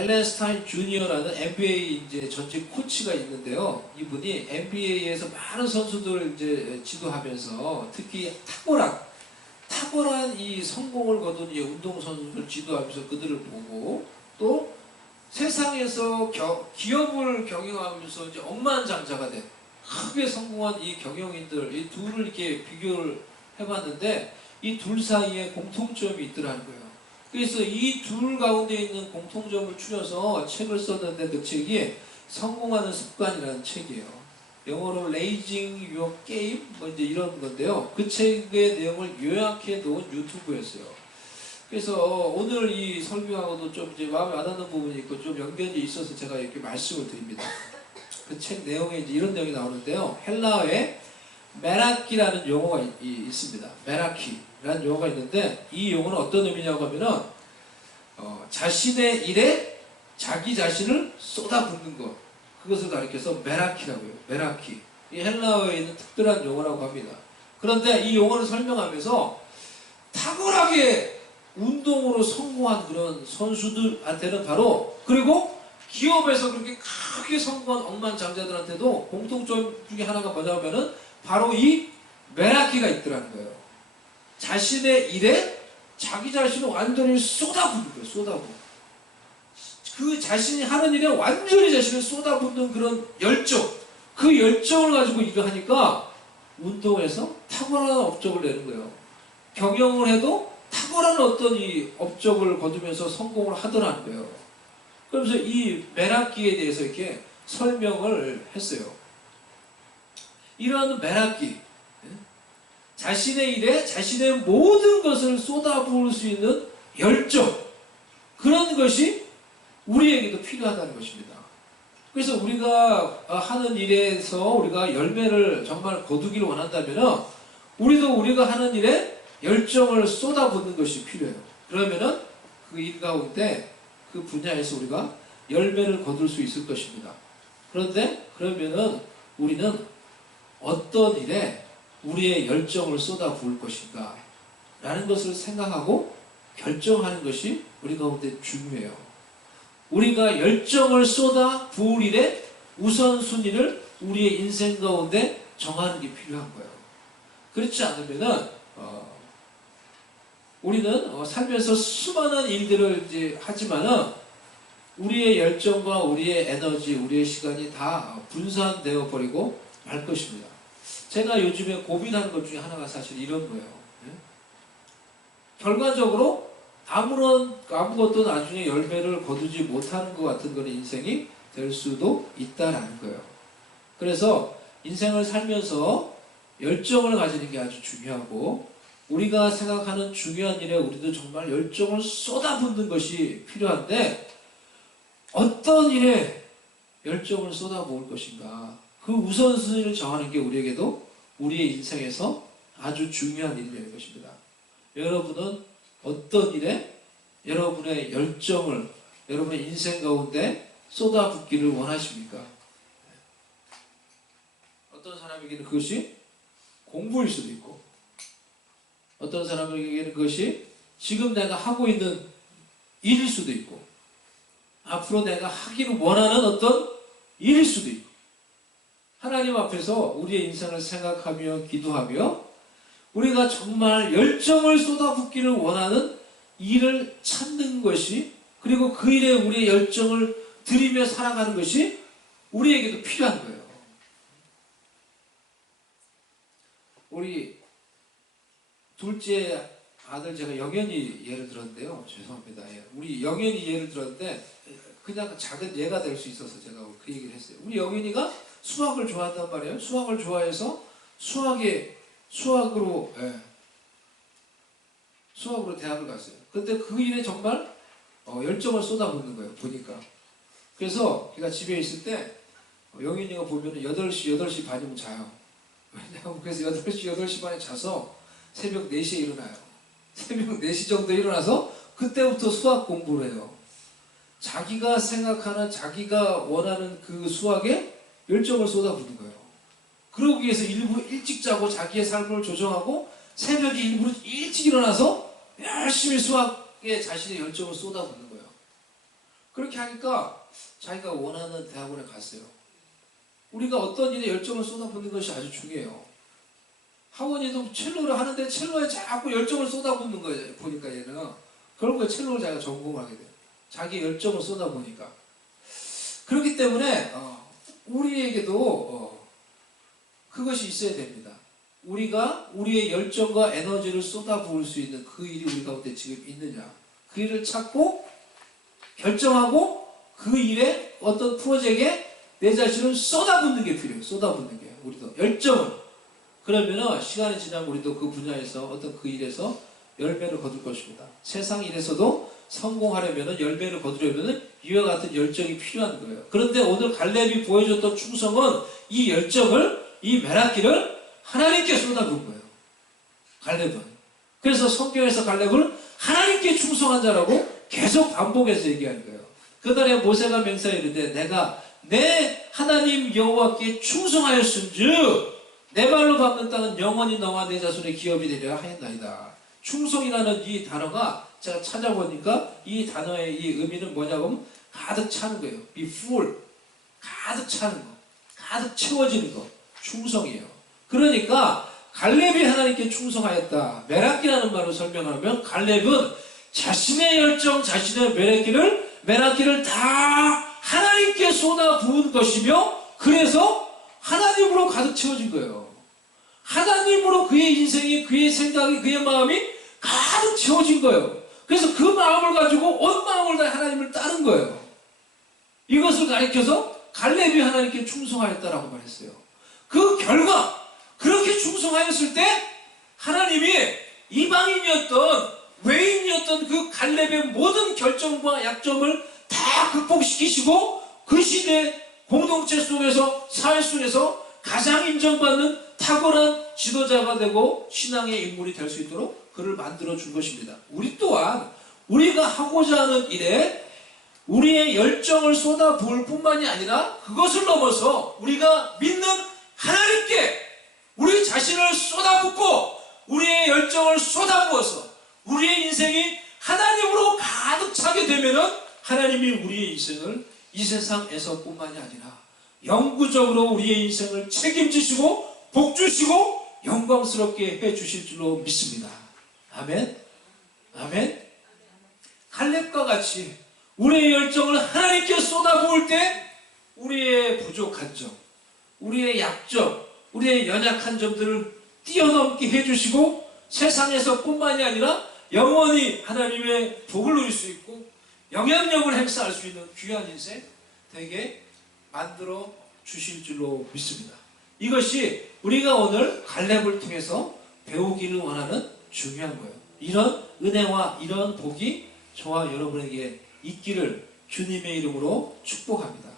앨런 스타인 주니어라는 NBA 이제 전직 코치가 있는데요. 이분이 NBA에서 많은 선수들을 이제 지도하면서 특히 탁월한 이 성공을 거둔 이 운동 선수들 지도하면서 그들을 보고 또 세상에서 기업을 경영하면서 이제 억만장자가 된 크게 성공한 이 경영인들 이 둘을 이렇게 비교를 해봤는데 이 둘 사이에 공통점이 있더라는 거예요. 그래서 이 둘 가운데 있는 공통점을 추려서 책을 썼는데 그 책이 성공하는 습관이라는 책이에요. 영어로 Raising Your Game 뭐 이제 이런 건데요. 그 책의 내용을 요약해 놓은 유튜브였어요. 그래서 오늘 이 설교하고도 좀 이제 마음에 와닿는 부분이 있고 좀 연결이 있어서 제가 이렇게 말씀을 드립니다. 그 책 내용에 이제 이런 내용이 나오는데요. 헬라어에 메라키라는 용어가 있습니다. 메라키라는 용어가 있는데 이 용어는 어떤 의미냐고 하면은 자신의 일에 자기 자신을 쏟아붓는 것 그것을 가리켜서 메라키라고 해요. 메라키. 이 헬라어에 있는 특별한 용어라고 합니다. 그런데 이 용어를 설명하면서 탁월하게 운동으로 성공한 그런 선수들한테는 바로 그리고 기업에서 그렇게 크게 성공한 억만장자들한테도 공통점 중에 하나가 뭐냐면은 바로 이 메라키가 있더라는 거예요. 자신의 일에 자기 자신을 완전히 쏟아붓는 거예요. 쏟아붓는. 그 자신이 하는 일에 완전히 자신을 쏟아붓는 그런 열정. 그 열정을 가지고 일을 하니까 운동에서 탁월한 업적을 내는 거예요. 경영을 해도 탁월한 어떤 이 업적을 거두면서 성공을 하더라는 거예요. 그러면서 이 메라키에 대해서 이렇게 설명을 했어요. 이런 메라키, 자신의 일에 자신의 모든 것을 쏟아부을 수 있는 열정, 그런 것이 우리에게도 필요하다는 것입니다. 그래서 우리가 하는 일에서 우리가 열매를 정말 거두기를 원한다면 우리도 우리가 하는 일에 열정을 쏟아붓는 것이 필요해요. 그러면은 그 일 가운데 그 분야에서 우리가 열매를 거둘 수 있을 것입니다. 그러면은 우리는 어떤 일에 우리의 열정을 쏟아 부을 것인가 라는 것을 생각하고 결정하는 것이 우리 가운데 중요해요. 우리가 열정을 쏟아 부을 일에 우선순위를 우리의 인생 가운데 정하는 게 필요한 거예요. 그렇지 않으면은 우리는 살면서 수많은 일들을 이제 하지만은 우리의 열정과 우리의 에너지, 우리의 시간이 다 분산되어 버리고 말 것입니다. 제가 요즘에 고민하는 것 중에 하나가 사실 이런 거예요. 결과적으로 아무것도 나중에 열매를 거두지 못하는 것 같은 그런 인생이 될 수도 있다라는 거예요. 그래서 인생을 살면서 열정을 가지는 게 아주 중요하고 우리가 생각하는 중요한 일에 우리도 정말 열정을 쏟아붓는 것이 필요한데 어떤 일에 열정을 쏟아부을 것인가 그 우선순위를 정하는 게 우리에게도 우리의 인생에서 아주 중요한 일이 되는 것입니다. 여러분은 어떤 일에 여러분의 열정을 여러분의 인생 가운데 쏟아붓기를 원하십니까? 어떤 사람에게는 그것이 공부일 수도 있고 어떤 사람에게는 그것이 지금 내가 하고 있는 일일 수도 있고 앞으로 내가 하기를 원하는 어떤 일일 수도 있고 하나님 앞에서 우리의 인생을 생각하며 기도하며 우리가 정말 열정을 쏟아붓기를 원하는 일을 찾는 것이 그리고 그 일에 우리의 열정을 들이며 살아가는 것이 우리에게도 필요한 거예요. 우리 둘째 아들 제가 영현이 예를 들었는데요. 죄송합니다. 우리 영현이 예를 들었는데 그냥 작은 예가 될 수 있어서 제가 그 얘기를 했어요. 우리 영현이가 수학을 좋아한단 말이에요. 수학을 좋아해서 수학으로 대학을 갔어요. 근데 그 일에 정말 열정을 쏟아붓는 거예요. 보니까. 그래서 제가 집에 있을 때 영현이가 보면 8시 반이면 자요. 왜냐하면 그래서 8시 반에 자서 새벽 4시에 일어나요. 새벽 4시 정도에 일어나서 그때부터 수학 공부를 해요. 자기가 생각하는 자기가 원하는 그 수학에 열정을 쏟아붓는 거예요. 그러기 위해서 일부 일찍 자고 자기의 삶을 조정하고 새벽에 일부러 일찍 일어나서 열심히 수학에 자신의 열정을 쏟아붓는 거예요. 그렇게 하니까 자기가 원하는 대학원에 갔어요. 우리가 어떤 일에 열정을 쏟아붓는 것이 아주 중요해요. 하원이도 첼로를 하는데 첼로에 자꾸 열정을 쏟아붓는 거예요. 보니까 얘는 결국에 첼로를 자기가 전공하게 돼요. 자기 열정을 쏟아보니까. 그렇기 때문에 우리에게도 그것이 있어야 됩니다. 우리가 우리의 열정과 에너지를 쏟아부을 수 있는 그 일이 우리 가운데 지금 있느냐, 그 일을 찾고 결정하고 그 일에 어떤 프로젝트에 내 자신을 쏟아붓는 게 필요해요. 쏟아붓는 게 우리도 열정을. 그러면은 시간이 지나면 우리도 그 분야에서 어떤 그 일에서 열매를 거둘 것입니다. 세상 일에서도 성공하려면은 열매를 거두려면은 이와 같은 열정이 필요한 거예요. 그런데 오늘 갈렙이 보여줬던 충성은 이 열정을, 이 메라키를 하나님께 쏟아부은 거예요. 갈렙은. 그래서 성경에서 갈렙을 하나님께 충성한 자라고 계속 반복해서 얘기하는 거예요. 그날에 모세가 맹세하이르되 내가 내 하나님 여호와께 충성하였은즉 내 발로 밟는 땅은 영원히 너와 내 자손의 기업이 되리라 하였나이다. 충성이라는 이 단어가 제가 찾아보니까 이 단어의 이 의미는 뭐냐면 가득 차는 거예요. be full. 가득 차는 거. 가득 채워지는 거. 충성이에요. 그러니까 갈렙이 하나님께 충성하였다. 메라키라는 말로 설명하면 갈렙은 자신의 열정, 자신의 메라키를 다 하나님께 쏟아부은 것이며 그래서 하나님으로 가득 채워진 거예요. 하나님으로 그의 인생이, 그의 생각이, 그의 마음이 가득 채워진 거예요. 그래서 그 마음을 가지고 온 마음을 다 하나님을 따른 거예요. 이것을 가리켜서 갈렙이 하나님께 충성하였다라고 말했어요. 그 결과 그렇게 충성하였을 때 하나님이 이방인이었던 외인이었던 그 갈렙의 모든 결정과 약점을 다 극복시키시고 그 시대 공동체 속에서 사회 속에서 가장 인정받는 탁월한 지도자가 되고 신앙의 인물이 될 수 있도록 그를 만들어 준 것입니다. 우리 또한 우리가 하고자 하는 일에 우리의 열정을 쏟아부을 뿐만이 아니라 그것을 넘어서 우리가 믿는 하나님께 우리 자신을 쏟아붓고 우리의 열정을 쏟아부어서 우리의 인생이 하나님으로 가득 차게 되면은 하나님이 우리의 인생을 이 세상에서 뿐만이 아니라 영구적으로 우리의 인생을 책임지시고 복주시고 영광스럽게 해주실 줄로 믿습니다. 아멘. 아멘. 갈렙과 같이 우리의 열정을 하나님께 쏟아부을 때 우리의 부족한 점, 우리의 약점, 우리의 연약한 점들을 뛰어넘게 해주시고 세상에서 뿐만이 아니라 영원히 하나님의 복을 누릴 수 있고 영향력을 행사할 수 있는 귀한 인생 되게 만들어 주실 줄로 믿습니다. 이것이 우리가 오늘 갈렙을 통해서 배우기를 원하는 중요한 거예요. 이런 은혜와 이런 복이 저와 여러분에게 있기를 주님의 이름으로 축복합니다.